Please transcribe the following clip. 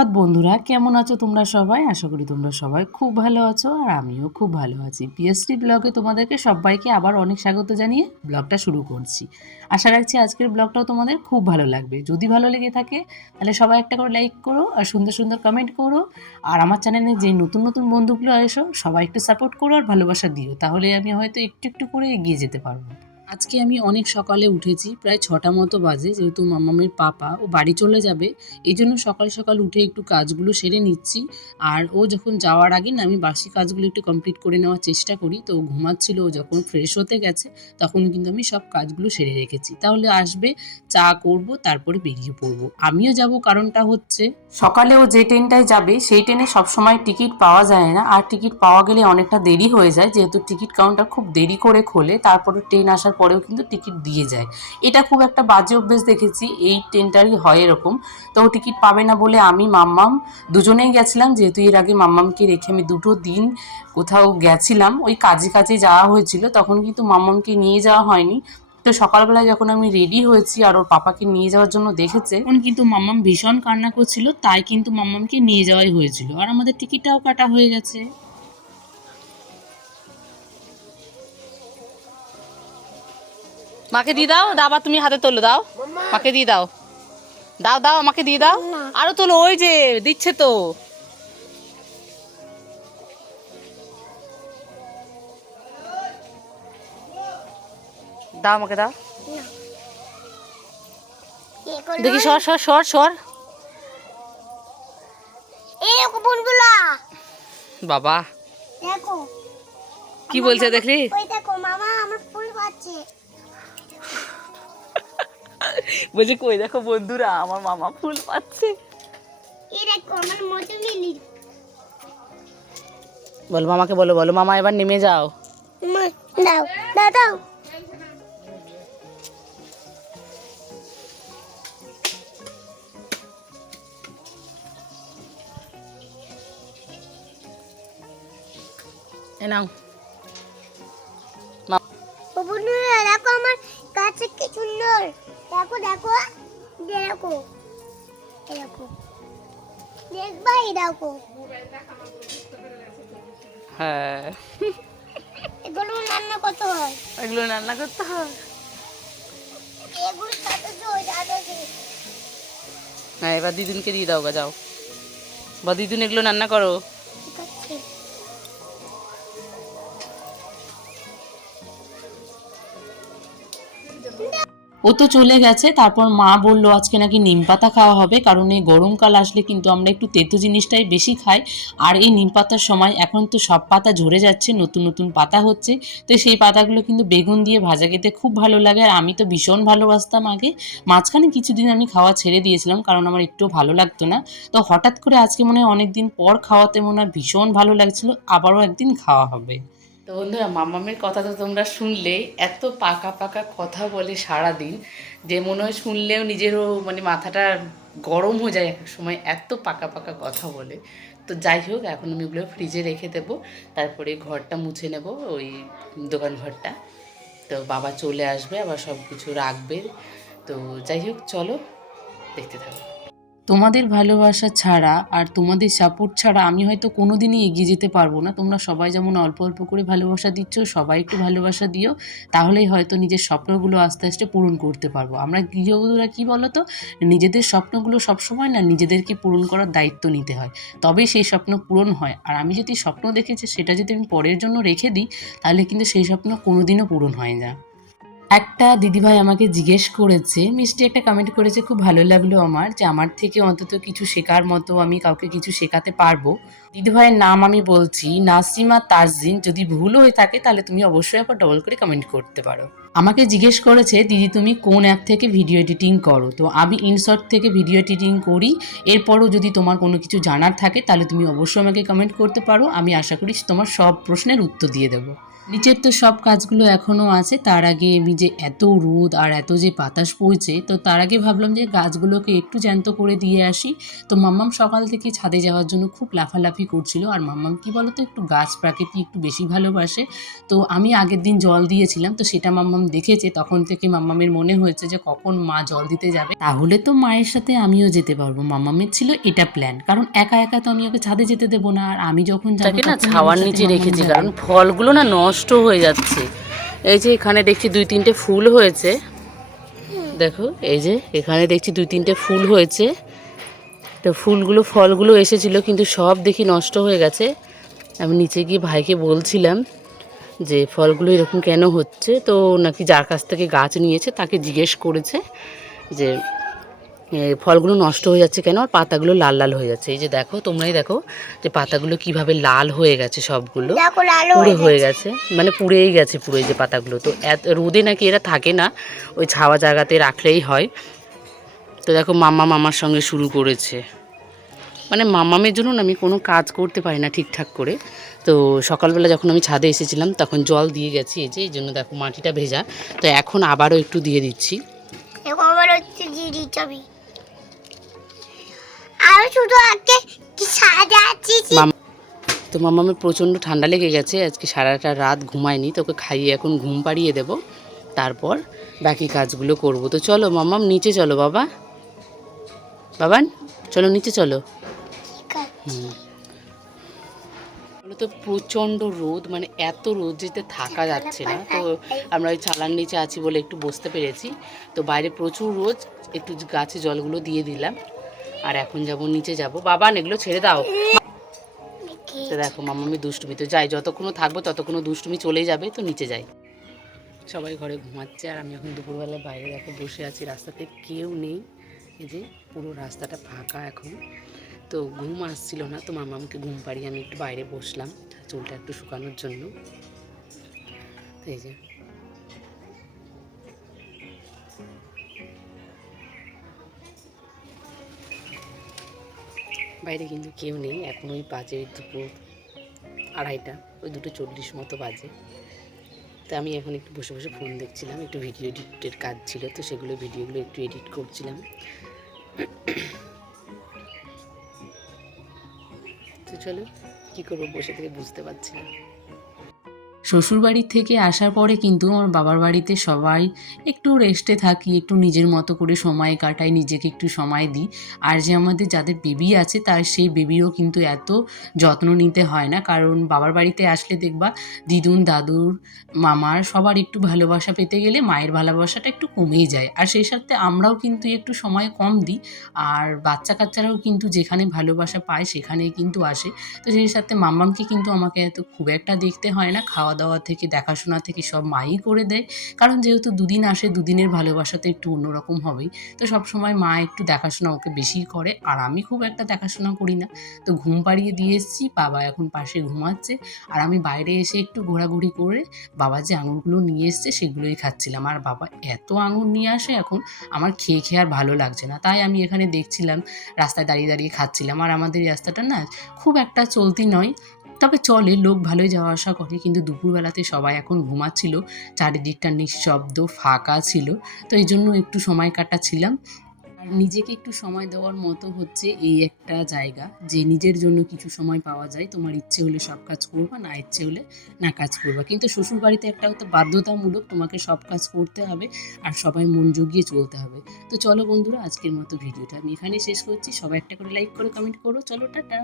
সুপ্রভাত বন্ধুরা। কেমন আছো তোমরা সবাই? আশা করি তোমরা সবাই খুব ভালো আছো আর আমিও খুব ভালো আছি। পিএসটি ব্লগে তোমাদেরকে সবাইকে আবার অনেক স্বাগত জানিয়ে ব্লগটা শুরু করছি। আশা রাখছি আজকের ব্লগটাও তোমাদের খুব ভালো লাগবে। যদি ভালো লেগে থাকে, তাহলে সবাই একটা করে লাইক করো আর সুন্দর সুন্দর কমেন্ট করো। আর আমার চ্যানেলে যে নতুন নতুন বন্ধুগুলো এসো, সবাই একটু সাপোর্ট করো আর ভালোবাসা দিও। তাহলে আমি হয়তো একটু একটু করে এগিয়ে যেতে পারব। আজকে আমি অনেক সকালে উঠেছি, প্রায় ছটা মতো বাজে, যেহেতু মামামের পাপা, ও বাড়ি চলে যাবে, এই জন্য সকাল সকাল উঠে একটু কাজগুলো সেরে নিচ্ছি, আর ও যখন যাওয়ার আগে না আমি বাসি কাজগুলো একটু কমপ্লিট করে নেওয়ার চেষ্টা করি, তো ঘুমাচ্ছিল, ও যখন ফ্রেশ হতে গেছে, তখন কিন্তু আমি সব কাজগুলো সেরে রেখেছি, তাহলে আসবে, চা করব, তারপরে বেরিয়ে পড়ব, আমিও যাব কারণটা হচ্ছে সকালে ও যে ট্রেনটায় যাবে, সেই ট্রেনে সবসময় টিকিট পাওয়া যায় না, আর টিকিট পাওয়া গেলে অনেকটা দেরি হয়ে যায়, যেহেতু টিকিট কাউন্টার খুব দেরি করে খোলে, তারপরে ট্রেন আসার পরেও কিন্তু টিকিট দিয়ে যায়। এটা খুব একটা বাজে অভ্যেস দেখেছি, এই ট্রেনটারই হয় এরকম। তো টিকিট পাবে না বলে আমি, মাম্মাম দুজনেই গেছিলাম, যেহেতু এর আগে মাম্মামকে রেখে আমি দুটো দিন কোথাও গেছিলাম, ওই কাজে কাজে যাওয়া হয়েছিল, তখন কিন্তু মাম্মামকে নিয়ে যাওয়া হয়নি। তো সকালবেলায় যখন আমি রেডি হয়েছি আর ওর পাপাকে নিয়ে যাওয়ার জন্য দেখেছে, তখন কিন্তু মাম্মাম ভীষণ কান্না করছিল, তাই কিন্তু মাম্মামকে নিয়ে যাওয়াই হয়েছিল। আর আমাদের টিকিটটাও কাটা হয়ে গেছে। মাকে দিয়ে দাও দাও আবার তুমি হাতে তোলো দাও। মাকে দিয়ে দাও। দাও দাও আমাকে দিয়ে দাও। আরও তোলো ওই যে দিচ্ছে তো। দাও আমাকে দাও। দেখি সর সর সর সর। বাবা। কি বলছে দেখলি? দেখো মামা আমার ফুল পাচ্ছে। বলছে কই দেখো বন্ধুরা আমার মামা ফুল পাচ্ছে। বলো মামাকে বলো বলো মামা এবার নেমে যাও। দাও দাও দাও। এ নাও। বন্ধুরা দেখো আমার কাছে কি সুন্দর? দেখো দেখো দেখো দেখো দেখবা এই দেখো। হ্যাঁ। এগুলো রান্না কত হয়। এগুলো রান্না করতে হয়? দাদাকে হ্যাঁ এবার দিদুনকে দিয়ে দাও গা যাও। বা দিদুন এগুলো রান্না করো। ও তো চলে গেছে, তারপর মা বলল আজকে নাকি নিম পাতা খাওয়া হবে, কারণ এই গরমকাল আসলে কিন্তু আমরা একটু তেতো জিনিসটাই বেশি খাই, আর এই নিম পাতার সময় এখন তো সব পাতা ঝরে যাচ্ছে, নতুন নতুন পাতা হচ্ছে, তো সেই পাতাগুলো কিন্তু বেগুন দিয়ে ভাজা খেতে খুব ভালো লাগে, আর আমি তো ভীষণ ভালোবাসতাম আগে, মাঝখানে কিছুদিন আমি খাওয়া ছেড়ে দিয়েছিলাম, কারণ আমার একটু ভালো লাগতো না, তো হঠাৎ করে আজকে মনে হয় অনেকদিন পর খাওয়াতে মনে হয় ভীষণ ভালো লাগছিল, আবারও একদিন খাওয়া হবে। তো বন্ধুরা, মামামের কথা তো তোমরা শুনলে এত পাকা পাকা কথা বলে সারা দিন যে মনে হয় শুনলেও নিজেরও মানে মাথাটা গরম হয়ে যায় এক সময়, এত পাকা পাকা কথা বলে। তো যাই হোক, এখন আমি ওগুলো ফ্রিজে রেখে দেবো, তারপরে ঘরটা মুছে নেব, ওই দোকান ঘরটা। তো বাবা চলে আসবে, আবার সব কিছু রাখবে। তো যাই হোক, চলো, দেখতে থাকো। তোমাদের ভালোবাসা ছাড়া আর তোমাদের সাপোর্ট ছাড়া আমি হয়তো কোনোদিনই এগিয়ে যেতে পারব না। তোমরা সবাই যেমন অল্প অল্প করে ভালোবাসা দিচ্ছ, সবাই একটু ভালোবাসা দিও, তাহলেই হয়তো নিজের স্বপ্নগুলো আস্তে আস্তে পূরণ করতে পারব। আমরা গৃহবধূরা কী বলো তো নিজেদের স্বপ্নগুলো সবসময় না নিজেদেরকে পূরণ করার দায়িত্ব নিতে হয়। তবেই সেই স্বপ্ন পূরণ হয়। আর আমি যদি স্বপ্ন দেখেছি, সেটা যদি আমি পরের জন্য রেখে দিই, তাহলে কিন্তু সেই স্বপ্ন কোনোদিনও পূরণ হয় না। একটা দিদিভাই আমাকে জিজ্ঞেস করেছে, মিষ্টি একটা কমেন্ট করেছে, খুব ভালো লাগল আমার, যে আমার থেকে অন্তত কিছু শেখার মতো আমি কাউকে কিছু শেখাতে পারব। দিদিভাইয়ের নাম আমি বলছি নাসিমা তাজদিন যদি ভুল হয়ে থাকে তাহলে তুমি অবশ্যই আবার ডবল করে কমেন্ট করতে পারো। আমাকে জিজ্ঞেস করেছে, দিদি, তুমি কোন অ্যাপ থেকে ভিডিও এডিটিং করো? তো আমি ইনশর্ট থেকে ভিডিও এডিটিং করি, এরপরও যদি তোমার কোনো কিছু জানার থাকে তাহলে তুমি অবশ্যই আমাকে কমেন্ট করতে পারো। আমি আশা করি তোমার সব প্রশ্নের উত্তর দিয়ে দেবো। নিচের তো সব কাজগুলো এখনও আছে তার আগে আমি যে এত রোদ আর এত যে বাতাস পড়ছে তো তার আগে ভাবলাম যে গাছগুলোকে একটু জ্যান্ত করে দিয়ে আসি। তো মাম্মাম সকাল থেকে ছাদে যাওয়ার জন্য খুব লাফালাফি করছিল আর মাম্মাম কি বলতো একটু গাছ প্রাকৃতি একটু বেশি ভালোবাসে। তো আমি আগের দিন জল দিয়েছিলাম তো সেটা মাম্মাম দেখেছে তখন থেকে মাম্মামের মনে হয়েছে যে কখন মা জল দিতে যাবে। তাহলে তো মায়ের সাথে আমিও যেতে পারব মাম্মামের ছিল এটা প্ল্যান কারণ একা একা তো আমি ওকে ছাদে যেতে দেবো না আর আমি যখন যাব না ছাওয়ার নিচে রেখেছি কারণ ফলগুলো না নষ্ট হয়ে যাচ্ছে। এই যে এখানে দেখছি দুই তিনটে ফুল হয়েছে। দেখো, এই যে এখানে দেখছি দুই তিনটে ফুল হয়েছে। তো ফুলগুলো, ফলগুলো এসেছিল, কিন্তু সব দেখি নষ্ট হয়ে গেছে। আমি নিচে গিয়ে ভাইকে বলছিলাম যে, ফলগুলো এরকম কেন হচ্ছে? তো নাকি যার কাছ থেকে গাছ নিয়েছে, তাকে জিজ্ঞেস করেছে যে ফলগুলো নষ্ট হয়ে যাচ্ছে কেন? আর পাতাগুলো লাল লাল হয়ে যাচ্ছে। এই যে দেখো তোমরাই দেখো যে পাতাগুলো কীভাবে লাল হয়ে গেছে সবগুলো। পুরো হয়ে গেছে। মানে পুড়েই গেছে পুরো এই যে পাতাগুলো। তো এত রোদে নাকি এরা থাকে না ওই ছাওয়া জায়গাতে রাখলেই হয়। তো দেখো মামা মামার সঙ্গে শুরু করেছে। মানে মামামের জন্য আমি কোনো কাজ করতে পারি না ঠিকঠাক করে। তো সকালবেলা যখন আমি ছাদে এসেছিলাম তখন জল দিয়ে গেছি এই যে এই জন্য দেখো মাটিটা ভেজা। তো এখন আবারও একটু দিয়ে দিচ্ছি। এখন আবার হচ্ছে শুধু আজকে সাজা তো মামামের প্রচণ্ড ঠান্ডা লেগে গেছে আজকে সারাটা রাত ঘুমায়নি তোকে খাইয়ে এখন ঘুম পাড়িয়ে দেব তারপর বাকি কাজগুলো করব। তো চলো মামাম নিচে চলো বাবা। বাবান চলো নিচে চলো। বলো তো প্রচণ্ড রোদ মানে এত রোদ যেতে থাকা যাচ্ছে না। তো আমরা ওই চালার নিচে আছি বলে একটু বসতে পেরেছি। তো বাইরে প্রচুর রোদ একটু গাছে জলগুলো দিয়ে দিলাম। আর এখন যাব, নিচে যাব। বাবান এগুলো ছেড়ে দাও। তো দেখো মামামি দুষ্টুমি, তো যাই, যতক্ষণও থাকব ততক্ষণও দুষ্টুমি চলেই যাবে, তো নিচে যাই। সবাই ঘরে ঘুমাচ্ছে, আর আমি এখন দুপুরবেলায় বাইরে দেখো বসে আছি, রাস্তাতে কেউ নেই। এই যে পুরো রাস্তাটা ফাঁকা এখন। তো ঘুম আসছিল না, তো মামামকে ঘুম পাড়িয়ে আমি একটু বাইরে বসলাম, চুলটা একটু শুকানোর জন্য। তো এই যে বাইরে কিন্তু কেউ নেই। এখন ওই বাজে দুপুর আড়াইটা, ওই দুটো চল্লিশ মতো বাজে। তো আমি এখন একটু বসে বসে ফোন দেখছিলাম, একটু ভিডিও এডিটের কাজ ছিল, তো সেগুলো ভিডিওগুলো একটু এডিট করছিলাম। তো চলো, কী করব বসে থেকে বুঝতে পারছি না। শ্বশুরবাড়ি থেকে আসার পরে কিন্তু আমার বাবার বাড়িতে সবাই একটু রেস্টে থাকি, একটু নিজের মতো করে সময় কাটাই, নিজেকে একটু সময় দিই। আর যে আমাদের যাদের বেবি আছে, তার সেই বেবিরও কিন্তু এত যত্ন নিতে হয় না। কারণ বাবার বাড়িতে আসলে দেখবা, দিদুন, দাদুর, মামার সবার একটু ভালোবাসা পেতে গেলে মায়ের ভালোবাসাটা একটু কমেই যায়। আর সেই সাথে আমরাও কিন্তু একটু সময় কম দিই। আর বাচ্চা কাচ্চারাও কিন্তু যেখানে ভালোবাসা পায়, সেখানেই কিন্তু আসে। তো সেই সাথে মাম্মামকে কিন্তু আমাকে এত খুব একটা দেখতে হয় না খাওয়া দাওয়া থেকে, দেখাশোনা থেকে সব মাই করে দেয়। কারণ যেহেতু দুদিন আসে, দুদিনের ভালোবাসা তো একটু অন্যরকম হবেই। তো সব সময় মা একটু দেখাশোনা ওকে বেশি করে। আর আমি খুব একটা দেখাশোনা করি না। তো ঘুম পাড়িয়ে দিয়ে এসেছি, বাবা এখন পাশে ঘুমাচ্ছে। আর আমি বাইরে এসে একটু ঘোরাঘুরি করে বাবা যে আঙুরগুলো নিয়ে এসছে, সেগুলোই খাচ্ছিলাম। আর বাবা এত আঙুর নিয়ে আসে এখন, আমার খেয়ে খেয়ে আর ভালো লাগছে না। তাই আমি এখানে দেখছিলাম, রাস্তায় দাঁড়িয়ে দাঁড়িয়ে খাচ্ছিলাম। আর আমাদের রাস্তাটা না, খুব একটা চলতি নয়। তবে চলে, লোক ভালোই যাওয়া আসা করে, কিন্তু দুপুরবেলাতে সবাই এখন ঘুমাচ্ছিল, চারিদিকটা নিঃশব্দ, ফাঁকা ছিল, তো এই জন্য একটু সময় কাটাচ্ছিলাম। আর নিজেকে একটু সময় দেওয়ার মতো হচ্ছে এই একটা জায়গা, যে নিজের জন্য কিছু সময় পাওয়া যায়। তোমার ইচ্ছে হলে সব কাজ করবা, না ইচ্ছে হলে না কাজ করবা। কিন্তু শ্বশুর বাড়িতে একটা হতো বাধ্যতামূলক তোমাকে সব কাজ করতে হবে আর সবাই মন জুগিয়ে চলতে হবে। তো চলো বন্ধুরা, আজকের মতো ভিডিওটা আমি এখানে শেষ করছি। সবাই একটা করে লাইক করে কমেন্ট করো। চলো, টাটা!